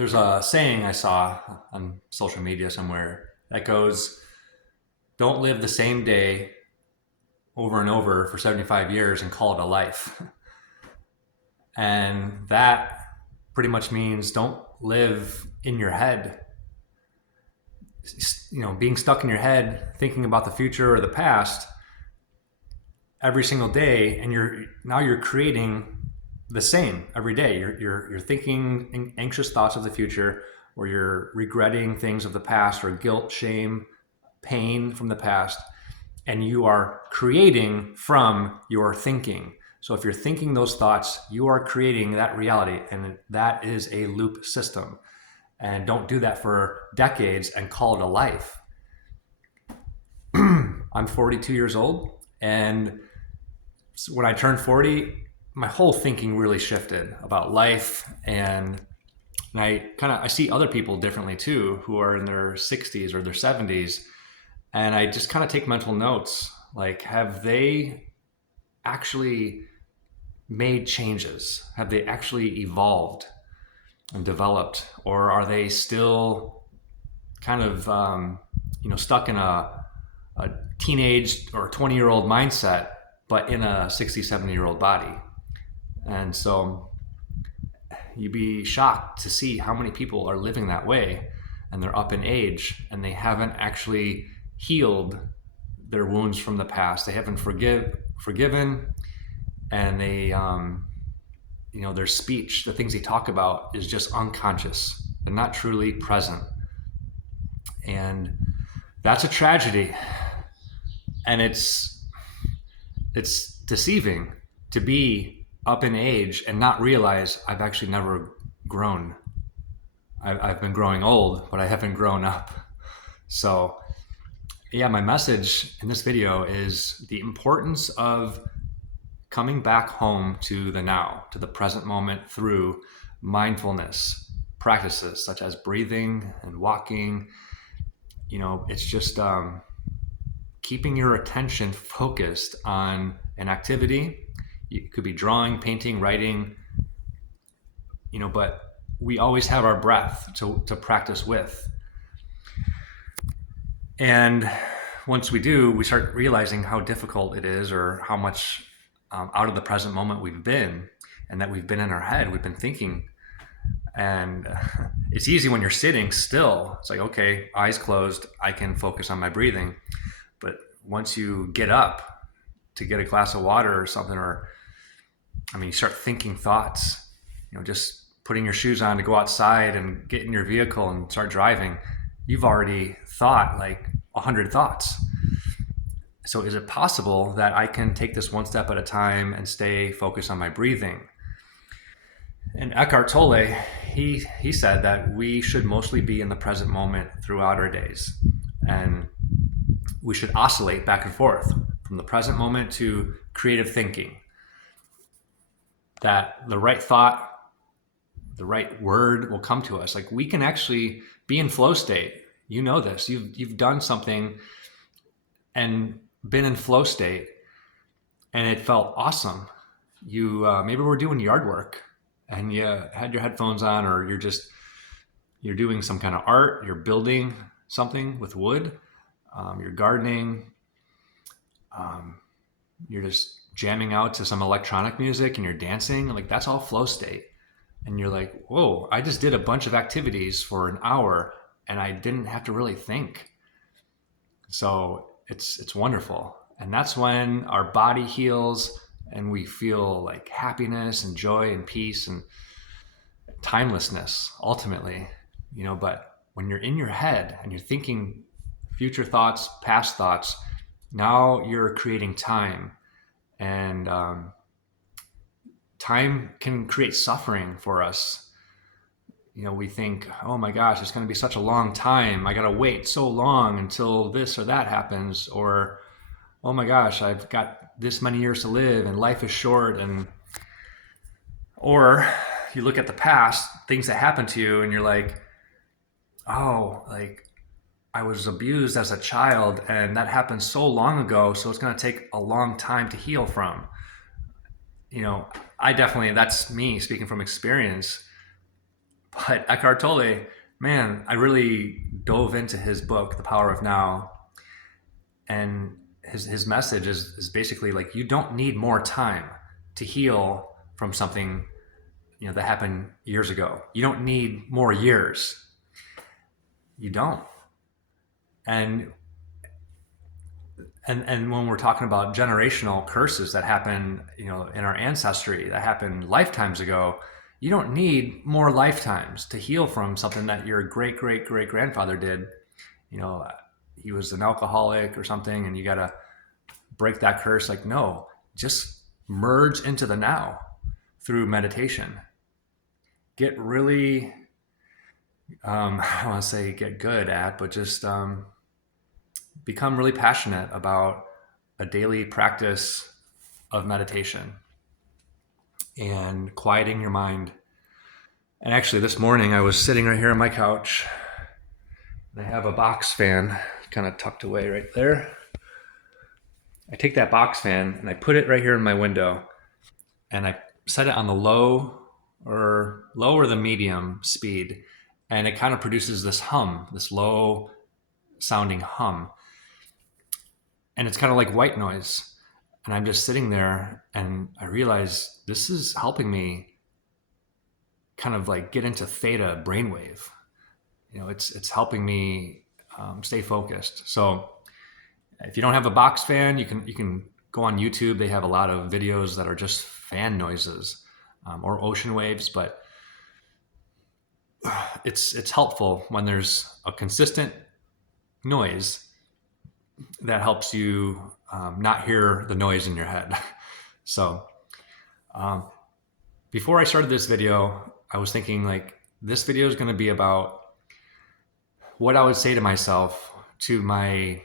There's a saying I saw on social media somewhere that goes, "Don't live the same day over and over for 75 years and call it a life." And that pretty much means don't live in your head, being stuck in your head, thinking about the future or the past every single day. And you're creating the same every day. You're thinking anxious thoughts of the future, or you're regretting things of the past, or guilt, shame, pain from the past, and you are creating from your thinking. So if you're thinking those thoughts, you are creating that reality, and that is a loop system. And don't do that for decades and call it a life. I'm 42 years old, and when I turned 40, my whole thinking really shifted about life. And I see other people differently too, who are in their 60s or their 70s, and I just kind of take mental notes, like, have they actually made changes? Have they actually evolved and developed, or are they still kind of stuck in a teenage or 20-year-old mindset, but in a 60, 70-year-old body? And so you'd be shocked to see how many people are living that way, and they're up in age and they haven't actually healed their wounds from the past. They haven't forgiven, and they their speech, the things they talk about, is just unconscious. They're not truly present, and that's a tragedy. And it's deceiving to be up in age and not realize I've actually never grown. I've been growing old, but I haven't grown up. So yeah, my message in this video is the importance of coming back home to the now, to the present moment, through mindfulness practices such as breathing and walking. It's just keeping your attention focused on an activity. It could be drawing, painting, writing, but we always have our breath to practice with. And once we do, we start realizing how difficult it is, or how much out of the present moment we've been, and that we've been in our head, we've been thinking. And it's easy when you're sitting still. It's like, okay, eyes closed, I can focus on my breathing. But once you get up to get a glass of water or something, you start thinking thoughts, just putting your shoes on to go outside and get in your vehicle and start driving, you've already thought like 100 thoughts. So is it possible that I can take this one step at a time and stay focused on my breathing? And Eckhart Tolle, he said that we should mostly be in the present moment throughout our days. And we should oscillate back and forth from the present moment to creative thinking. That the right thought, the right word will come to us. Like, we can actually be in flow state. You know this. You've done something and been in flow state, and it felt awesome. You maybe we're doing yard work, and you had your headphones on, or you're doing some kind of art. You're building something with wood. You're gardening. You're just jamming out to some electronic music, and you're dancing. Like, that's all flow state. And you're like, whoa, I just did a bunch of activities for an hour and I didn't have to really think. So it's wonderful. And that's when our body heals and we feel like happiness and joy and peace and timelessness ultimately, but when you're in your head and you're thinking future thoughts, past thoughts, now you're creating time. And time can create suffering for us. We think, oh my gosh, it's going to be such a long time. I got to wait so long until this or that happens. Or, oh my gosh, I've got this many years to live and life is short. Or you look at the past, things that happened to you, and you're like, oh, like, I was abused as a child and that happened so long ago. So it's going to take a long time to heal from. I definitely, that's me speaking from experience. But Eckhart Tolle, man, I really dove into his book, The Power of Now, and his message is basically like you don't need more time to heal from something that happened years ago. You don't need more years. You don't. And and when we're talking about generational curses that happen, in our ancestry, that happened lifetimes ago, you don't need more lifetimes to heal from something that your great great great grandfather did. You know, he was an alcoholic or something, and you got to break that curse. Like, no, just merge into the now through meditation. Get really, I want to say get good at, but just become really passionate about a daily practice of meditation and quieting your mind. And actually, this morning I was sitting right here on my couch. And I have a box fan kind of tucked away right there. I take that box fan and I put it right here in my window, and I set it on the low or the medium speed, and it kind of produces this hum, this low sounding hum. And it's kind of like white noise. And I'm just sitting there and I realize this is helping me kind of like get into theta brainwave. It's helping me stay focused. So if you don't have a box fan, you can go on YouTube. They have a lot of videos that are just fan noises or ocean waves, but it's helpful when there's a consistent noise that helps you not hear the noise in your head. So before I started this video, I was thinking like this video is going to be about what I would say to myself, to my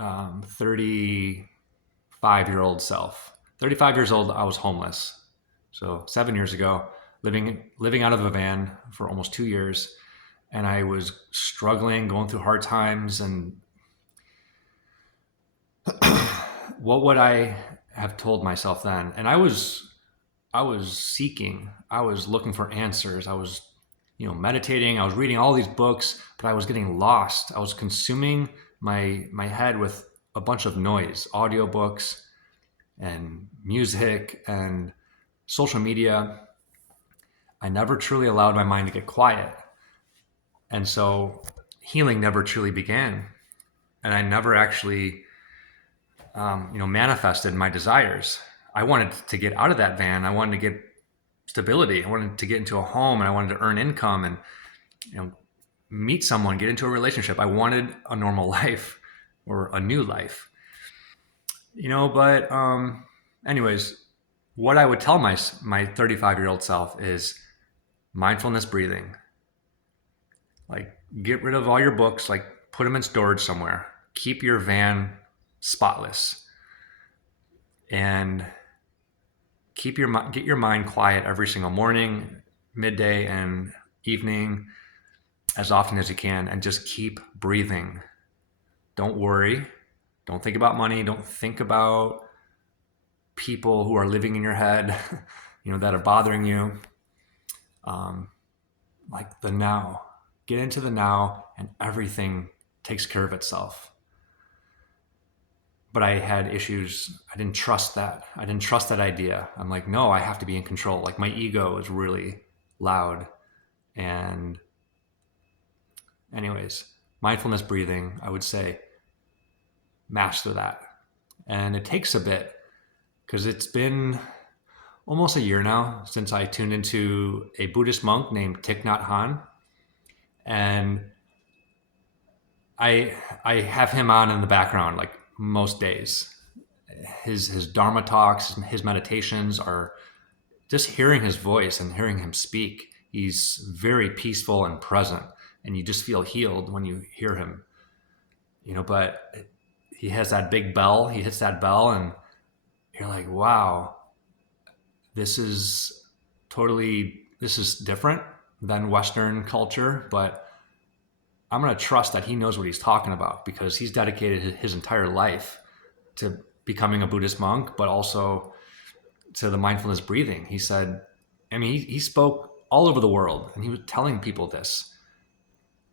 35-year-old self. 35 years old, I was homeless. So 7 years ago, living out of a van for almost 2 years. And I was struggling, going through hard times. And what would I have told myself then? And I was seeking, I was looking for answers. I was, meditating. I was reading all these books, but I was getting lost. I was consuming my head with a bunch of noise, audiobooks and music and social media. I never truly allowed my mind to get quiet. And so healing never truly began. And I never actually, manifested my desires. I wanted to get out of that van. I wanted to get stability. I wanted to get into a home, and I wanted to earn income and, meet someone, get into a relationship. I wanted a normal life or a new life, but anyways, what I would tell my 35-year-old self is mindfulness breathing. Like, get rid of all your books, like put them in storage somewhere. Keep your van spotless, and get your mind quiet every single morning, midday, and evening, as often as you can, and just keep breathing. Don't worry. Don't think about money. Don't think about people who are living in your head, that are bothering you. Like the now. Get into the now, and everything takes care of itself. But I had issues. I didn't trust that. I didn't trust that idea. I'm like, no, I have to be in control. Like, my ego is really loud. And anyways, mindfulness breathing, I would say, master that. And it takes a bit, because it's been almost a year now since I tuned into a Buddhist monk named Thich Nhat Hanh. And I have him on in the background like most days. His Dharma talks, his meditations are just hearing his voice and hearing him speak. He's very peaceful and present, and you just feel healed when you hear him. But he has that big bell. He hits that bell, and you're like, wow, this is different than Western culture, but I'm going to trust that he knows what he's talking about, because he's dedicated his entire life to becoming a Buddhist monk, but also to the mindfulness breathing. He said, he spoke all over the world. And he was telling people this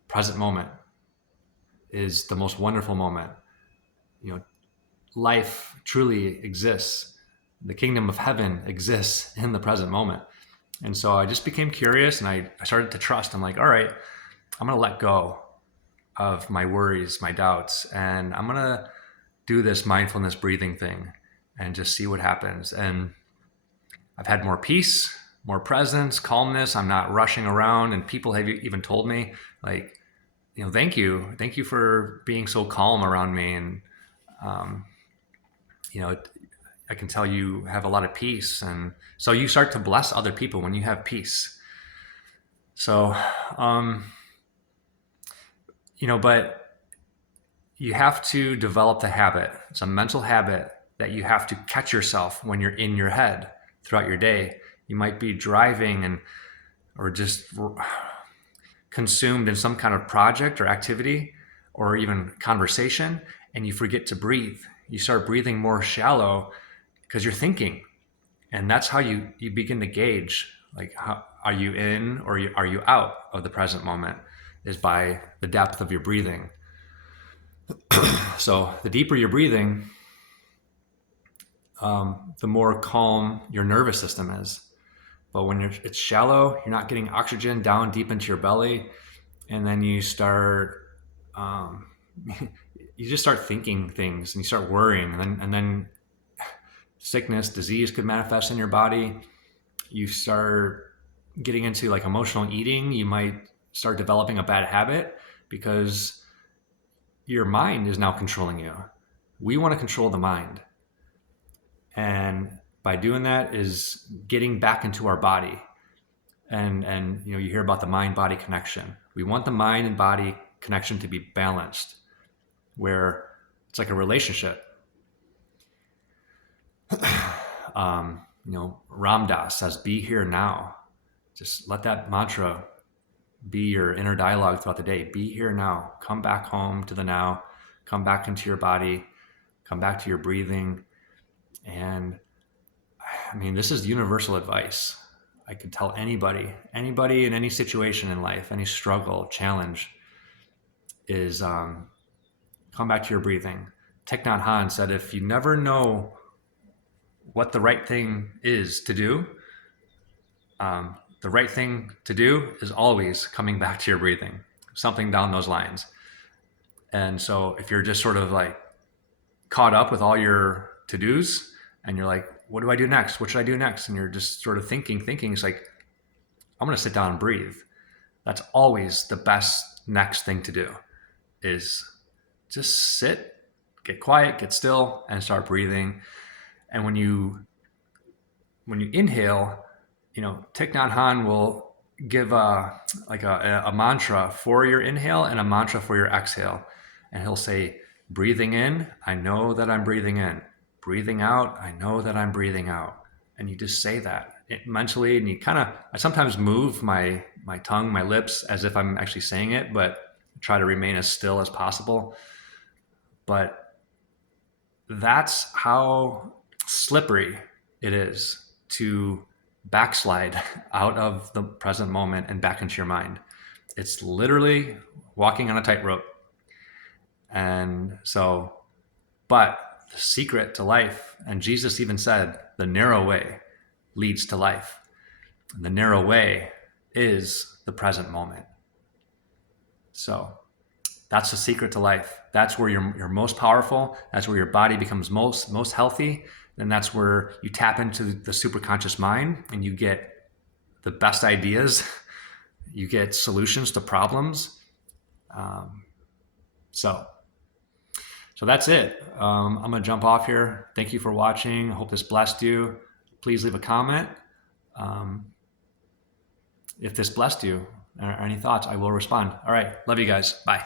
present moment is the most wonderful moment. You know, life truly exists. The kingdom of heaven exists in the present moment. And so I just became curious, and I started to trust. I'm like, all right, I'm going to let go of my worries, my doubts, and I'm going to do this mindfulness breathing thing and just see what happens. And I've had more peace, more presence, calmness. I'm not rushing around. And people have even told me, like, you know, thank you for being so calm around me. And, you know, I can tell you have a lot of peace. And so you start to bless other people when you have peace. So, you know, but you have to develop the habit. It's a mental habit that you have to catch yourself when you're in your head throughout your day. You might be driving or just consumed in some kind of project or activity or even conversation, and you forget to breathe. You start breathing more shallow because you're thinking. And that's how you begin to gauge, like, how are you in or are you out of the present moment, is by the depth of your breathing. So the deeper you're breathing, the more calm your nervous system is. But when it's shallow, you're not getting oxygen down deep into your belly, and then you start, you just start thinking things, and you start worrying, and then sickness, disease could manifest in your body. You start getting into like emotional eating. You might start developing a bad habit because your mind is now controlling you. We want to control the mind. And by doing that is getting back into our body. And you know, you hear about the mind-body connection. We want the mind and body connection to be balanced, where it's like a relationship. You know, Ram Dass says, be here now. Just let that mantra be your inner dialogue throughout the day. Be here now. Come back home to the now. Come back into your body. Come back to your breathing. And I mean, this is universal advice. I could tell anybody in any situation in life, any struggle, challenge, is come back to your breathing. Thich Nhat Hanh said, if you never know what the right thing is to do, the right thing to do is always coming back to your breathing, something down those lines. And so if you're just sort of like caught up with all your to-dos and you're like, what do I do next? What should I do next? And you're just sort of thinking, it's like, I'm going to sit down and breathe. That's always the best next thing to do, is just sit, get quiet, get still, and start breathing. And when you inhale, you know, Thich Nhat Hanh will give a mantra for your inhale and a mantra for your exhale. And he'll say, breathing in, I know that I'm breathing in. Breathing out, I know that I'm breathing out. And you just say that mentally, and you kind of, I sometimes move my tongue, my lips, as if I'm actually saying it, but try to remain as still as possible. But that's how slippery it is to backslide out of the present moment and back into your mind. It's literally walking on a tightrope. And so, but the secret to life, and Jesus even said, the narrow way leads to life. And the narrow way is the present moment. So that's the secret to life. That's where you're most powerful. That's where your body becomes most healthy. And that's where you tap into the superconscious mind and you get the best ideas. You get solutions to problems. So that's it. I'm going to jump off here. Thank you for watching. I hope this blessed you. Please leave a comment. If this blessed you or any thoughts, I will respond. All right. Love you guys. Bye.